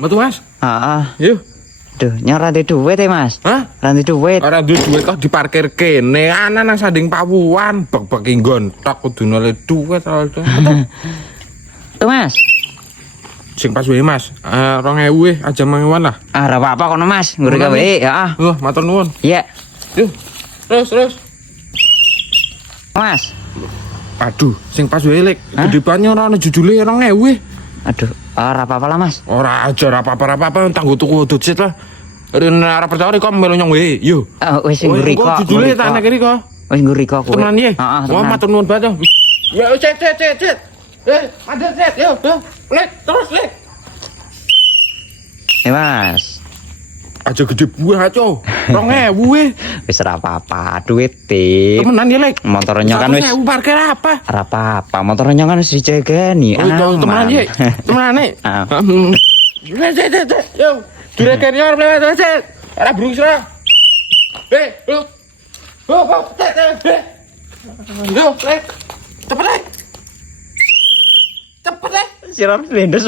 Metu Mas. Heeh. Yuk. Duh, nyoroti duit ya, Mas. Hah? Ranti duit. Ora duwe duit kok diparkir kene. Ana nang sanding pawuan, bek-bek nggontok kudu noleh duit. Tuh, Mas. Sing pas wae Mas. 2000 aja mangewan lah. Ah, ora apa-apa kono, Mas. Nggur gawe, heeh. Matur nuwun. Iya. Yuk. Terus. Mas. Aduh, sing pas wae lek. Gede banyak ora ana judule 2000. Aduh, ora apa-apa lah, Mas. Ora ajar apa-apa tanggo tuku dodit lah. Ora percaya kok melu nyong wae. Yo. Wis nggur riko. Judule tak nek iki kok. Wis nggur riko kowe. Tenan ye. Heeh, Wah, matur nuwun banget. Ya, cet. Ada cet. Yo. Lek, terus lek. Mas. Aja gede buah aco. 2000 we. Wis ora apa-apa, duit tik. Temenan ya lek. Motornya kan wis 1000 parkir apa? ora apa-apa, motornya kan wis dijagani. Temenan ye. Temenan nek. Cet. Yo. Direkennya arep lewat cet. Ora brung sira. Yo. Cet. Yo, lek. Cepet lek. Sirap lendes.